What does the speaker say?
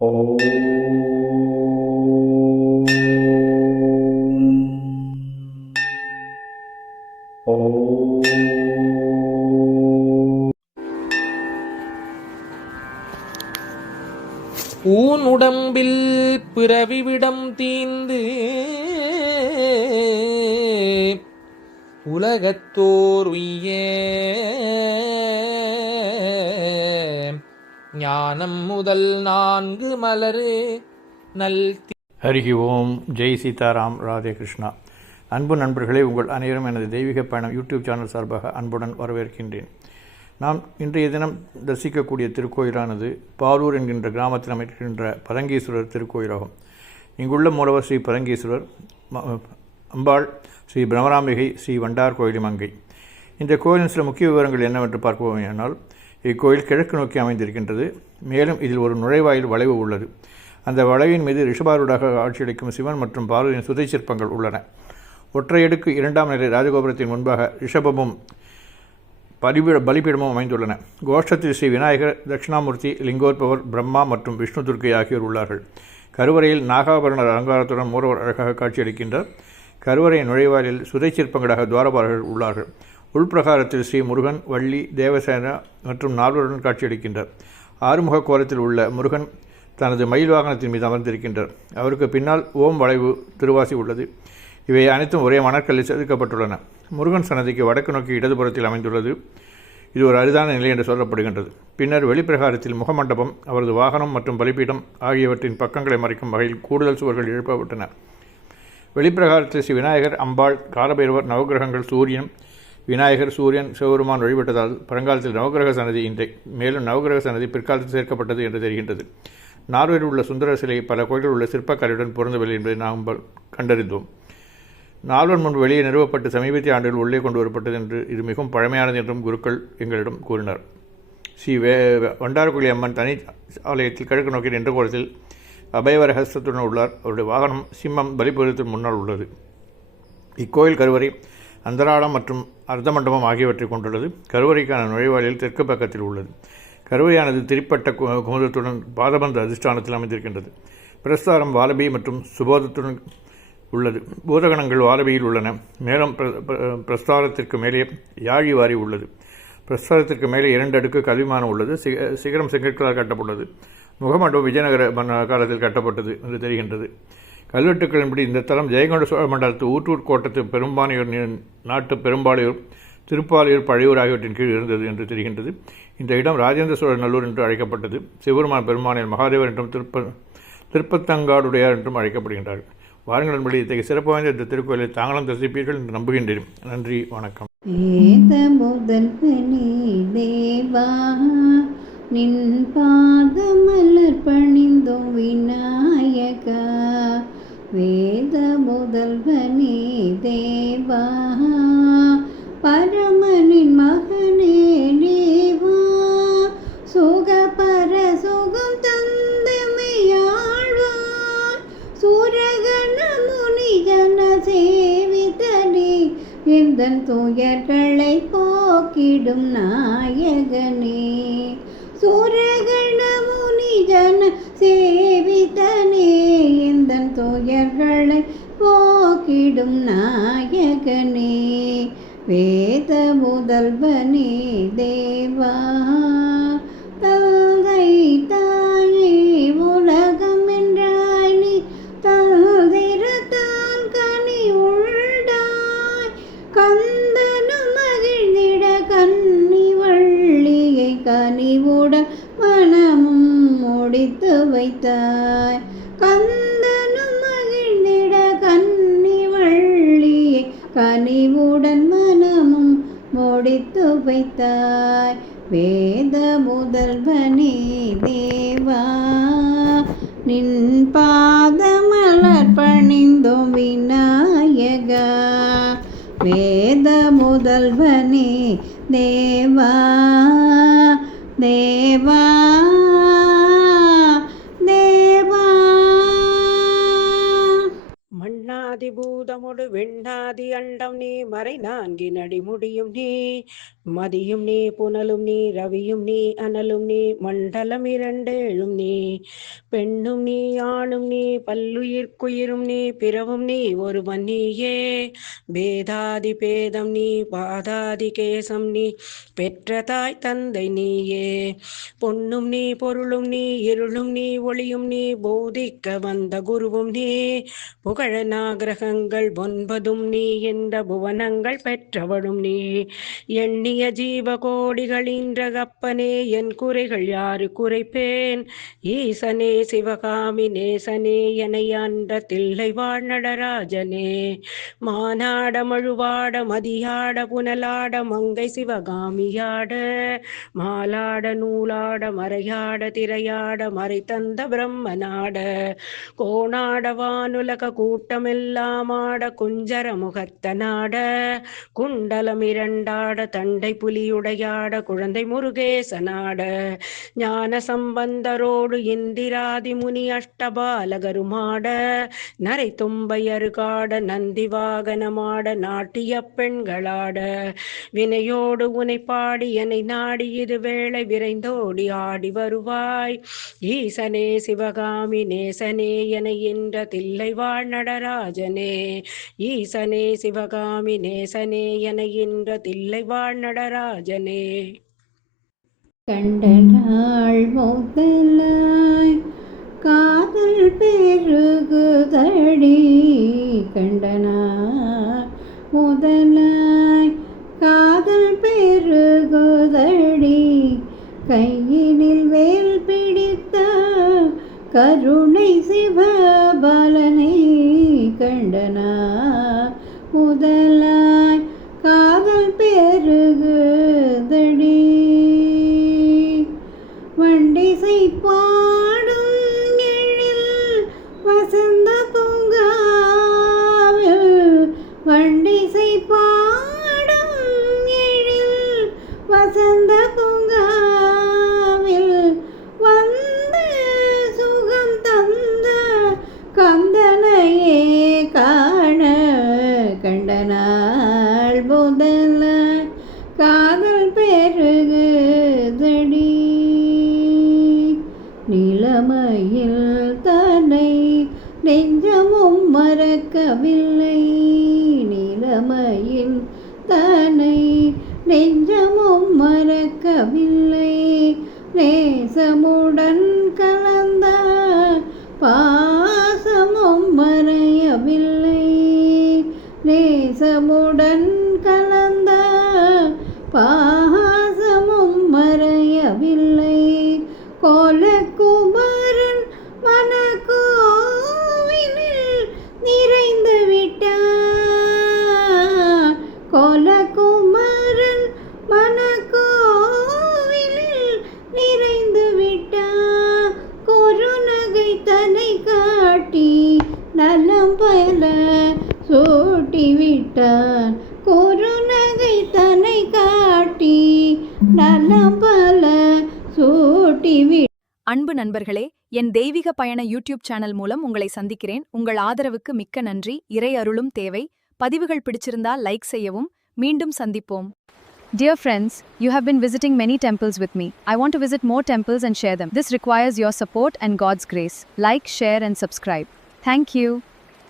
ஓம் ஓம் ஊன் உடம்பில் பிறவிவிடம் தீந்து உலகத்தோர் உய்ய ஞானம் முதல் 4 மலரு நல். ஹரிஹி ஓம். ஜெய் சீதாராம். ராதே கிருஷ்ணா. அன்பு நண்பர்களே, உங்கள் அனைவரும் எனது தெய்வீக பயணம் யூடியூப் சேனல் சார்பாக அன்புடன் வரவேற்கின்றேன். நாம் இன்றைய தினம் தரிசிக்கக்கூடிய திருக்கோயிலானது பாரூர் என்கின்ற கிராமத்தில் அமைக்கின்ற பரங்கீஸ்வரர் திருக்கோயிலாகும். இங்குள்ள மூலவர் ஸ்ரீ பரங்கீஸ்வரர், அம்பாள் ஸ்ரீ பிரமராம்பிகை, ஸ்ரீ வண்டார் கோயிலிமங்கை. இந்த கோயிலின் சில முக்கிய விவரங்கள் என்னவென்று பார்ப்போமேயானால், இக்கோயில் கிழக்கு நோக்கி அமைந்திருக்கின்றது. மேலும் இதில் ஒரு நுழைவாயில் வளைவு உள்ளது. அந்த வளைவின் மீது ரிஷபாரூடாக ஆட்சியளிக்கும் சிவன் மற்றும் பார்வதியின் சுதை சிற்பங்கள் உள்ளன. ஒற்றையடுக்கு 2ஆம் நிலை ராஜகோபுரத்தின் முன்பாக ரிஷபமும் பலிபீடமும் அமைந்துள்ளன. கோஷ்டத்தில் ஸ்ரீ விநாயகர், தட்சிணாமூர்த்தி, லிங்கோத்பவர், பிரம்மா மற்றும் விஷ்ணு துர்க்கை ஆகியோர் உள்ளார்கள். கருவறையில் நாகாபரண அலங்காரத்துடன் மூலவர் அழகாக காட்சியளிக்கின்றார். கருவறையின் நுழைவாயிலில் சுதை சிற்பங்களாக துவாரபாலர்கள் உள்ளார்கள். உள்பிரகாரத்தில் ஸ்ரீ முருகன், வள்ளி, தேவசேனா மற்றும் 4 காட்சியளிக்கின்றார். ஆறுமுக கோலத்தில் உள்ள முருகன் தனது மயில் வாகனத்தின் மீது அமர்ந்திருக்கின்றார். அவருக்கு பின்னால் ஓம் வளைவு திருவாசி உள்ளது. இவை அனைத்தும் ஒரே மணற்கல்லில் செதுக்கப்பட்டுள்ளன. முருகன் சன்னதிக்கு வடக்கு நோக்கி இடதுபுறத்தில் அமைந்துள்ளது. இது ஒரு அரிதான நிலை என்று சொல்லப்படுகின்றது. பின்னர் வெளிப்பிரகாரத்தில் முகமண்டபம், அவரது வாகனம் மற்றும் பலிபீடம் ஆகியவற்றின் பக்கங்களை மறைக்கும் வகையில் கூடுதல் சுவர்கள் எழுப்பப்பட்டன. வெளிப்பிரகாரத்தில் ஸ்ரீ விநாயகர், அம்பாள், காலபைரவர், நவகிரகங்கள், சூரியன், விநாயகர், சூரியன், சிவபெருமான் வழிபட்டதால் பழங்காலத்தில் நவகிரக சன்னதி இன்றை, மேலும் நவகிரக சன்னதி பிற்காலத்தில் சேர்க்கப்பட்டது என்று தெரிகின்றது. நார்வேயில் உள்ள சுந்தர சிலை பல கோயில்களில் உள்ள சிற்பக்கலையுடன் பொருந்தவில்லை என்பதை நாம் கண்டறிந்தோம். நால்வர் முன்பு வெளியே நிறுவப்பட்டு சமீபத்திய ஆண்டுகள் உள்ளே கொண்டு வரப்பட்டது என்று, இது மிகவும் பழமையானது என்றும் குருக்கள் எங்களிடம் கூறினார். ஸ்ரீ வண்டாரக்குழி அம்மன் தனி ஆலயத்தில் கிழக்கு நோக்கி நின்ற கோலத்தில் அபயவரஹஸ்தத்துடன் உள்ளார். அவருடைய வாகனம் சிம்மம் பலிபீடத்தின் முன்னால் உள்ளது. இக்கோயில் கருவறை, அந்தராளம் மற்றும் அர்த்த மண்டபம் ஆகியவற்றை கொண்டுள்ளது. கருவறைக்கான நுழைவாயிலில் தெற்கு பக்கத்தில் உள்ளது. கருவறையானது திரிப்பட்ட குமுதத்துடன் பாதபந்த அதிஷ்டானத்தில் அமைந்திருக்கின்றது. பிரஸ்தாரம் வாலபி மற்றும் சுபோதத்துடன் உள்ளது. பூதகணங்கள் வாலபியில் உள்ளன. மேலும் பிரஸ்தாரத்திற்கு மேலே யாழி வாரி உள்ளது. பிரஸ்தாரத்திற்கு மேலே 2 அடுக்கு கல்விமானம் உள்ளது. சிகரம் செங்கற்களால் கட்டப்பட்டுள்ளது. முகமண்டபம் விஜயநகர காலத்தில் கட்டப்பட்டது என்று தெரிகின்றது. கல்வெட்டுக்களின்படி இந்த தலம் ஜெயங்கொண்ட சோழ மண்டலத்து ஊற்றூர் கோட்டத்து பெரும்பானியூர் நாட்டு பெரும்பாலையூர், திருப்பாலையூர், பழையூர் ஆகியவற்றின் கீழ் இருந்தது என்று தெரிகின்றது. இந்த இடம் ராஜேந்திர சோழ நல்லூர் என்று அழைக்கப்பட்டது. சிவபெருமான் பெருமானியர் மகாதேவர் என்றும் திருப்பத்தங்காடுடையார் என்றும் அழைக்கப்படுகின்றார்கள். வாருங்கள் என்பது இத்தகைய சிறப்பு வாய்ந்த இந்த திருக்கோயிலை தாங்களும் தரிசிப்பீர்கள் என்று நம்புகின்றேன். நன்றி, வணக்கம். நின் பாதமலர் பணிந்தோ விநாயகா, வேத முதல்வனே தேவா, பரமனின் மகனே தேவா, சுகபர சுகம் தந்தமையாழ்வார், சூரகண முனிஜன சேவிதனே, எந்தன் துயர்களை போக்கிடும் நாயகனே, சூரகண முனிஜன சேவிதனே, எந்தன் துயர்களை போக்கிடும் நாயகனே, வேத முதல்வனே தேவா, தந்தை தாயே உலகம் என்றாய் நீ, தந்திரத்தால் கனி உள்டாய், கந்தனும் மகிழ்ந்திட கன்னி வள்ளியை கனிவுடன் மனமும் முடித்து வைத்தாய், கந்தனும் மகிழ்ந்திட கன்னி வள்ளியை கனிவுடன் மனமும் முடித்து வைத்தாய், வேத முதல்வனே தேவா, நின் பாதமலர் பணிந்தோம் விநாயகா, வேத முதல்வனே தேவா, தேவா, தேவா. மண்ணாதி பூதமுடு வெண்ணாதி அண்டம் நீ, மறை 4 அடி முடியும் நீ, மதியும் நீ புனலும் நீ ரவியும் நீ அனலும் நீ மண்டலம் இரண்டேழும் நீ பெண்ணும் நீ ஆணும் நீ பல்லுயிர்க்குயிரும் நீ பிறவும் நீ ஒருவன் நீயே பேதாதி பேதம் நீ பாதாதி கேசம் நீ பெற்ற தாய் தந்தை நீயே பொன்னும் நீ பொருளும் நீ இருளும் நீ ஒளியும் நீ போதிக்க வந்த குருவும் நீ புகழ நாகிரகங்கள் 9 நீ என்ற புவனங்கள் பெற்றவளும் நீ எண்ணிய ஜீவ கோடிகளின்ற கப்பனே என் குறைகள் யாரு குறைப்பேன் ஈசனே சிவகாமி நேசனே எனையாண்ட தில்லை வாழ் நடராஜனே மானாட மழுவாட மதியாட புனலாட மங்கை சிவகாமியாட மாலாட நூலாட மறையாட திரையாட மறை தந்த பிரம்மனாட கோணாட வானுலக கூட்டமெல்லாம் ஆட குஞ்சர முகத்தனாட குண்டலம் இரண்டாட தண்டை புலியுடையாட குழந்தை முருகேசனாட ஞான சம்பந்தரோடு இந்திராதி முனி அஷ்டபாலகருமாட நரை தும்பையருகாட நந்தி வாகனமாட நாட்டிய பெண்களாட வினையோடு உனை பாடி என்னை நாடி இது வேளை விரைந்தோடி ஆடி வருவாய் ஈசனே சிவகாமி நேசனே என என்ற தில்லை வாழ் நடராஜனே ஈசனே சிவகாமி நேசனே என என்ற தில்லை வாழ் நடராஜனே கண்ட நாள் முதலாய் காதல் பெருகுதடி கண்ட நாள் முதலாய் காதல் பெருகுதடி கையினில் வேல் பிடித்த கருணை சிவபாலனை கண்ட நாள் முதலாய் காதல் பெருகுதடி வண்டிசை பாடும் எழில் வசந்த பூங்காவில் வண்டிசை பாடும் எழில் வசந்த பூங்காவில் வந்து சுகம் தந்த கந்தனையே காண கண்ட நாள் முதல காதல் பெருகுதடி நிலைமையில் தன்னை நெஞ்சமும் மறக்கவில்லை நிலைமையில் தன்னை நெஞ்சமும் மறக்கவில்லை நேசமுடன் கலந்த பாசமும் மறையவில்லை நேசமுடன் கலந்த பாசமும் மறையவில்லை கோலகுமாரன் மனக்கோவிலில் நிறைந்து விட்டார் கோலகுமாரன் மனக்கோவிலில் நிறைந்து விட்டார் குறுநகை தன்னை காட்டி நலம் பல சூட்டி விட்டார் குறுநகை தன்னை காட்டி நலம் பல அன்பு நண்பர்களே, என் தெய்வீக பயண யூடியூப் சேனல் மூலம் உங்களை சந்திக்கிறேன். உங்கள் ஆதரவுக்கு மிக்க நன்றி. இறை அருளும் தேவை. பதிவுகள் பிடிச்சிருந்தால் லைக் செய்யவும். மீண்டும் சந்திப்போம். Dear friends, you have been visiting many temples with me. I want to visit more temples and share them. This requires your support and God's grace. Like, share and subscribe. Thank you.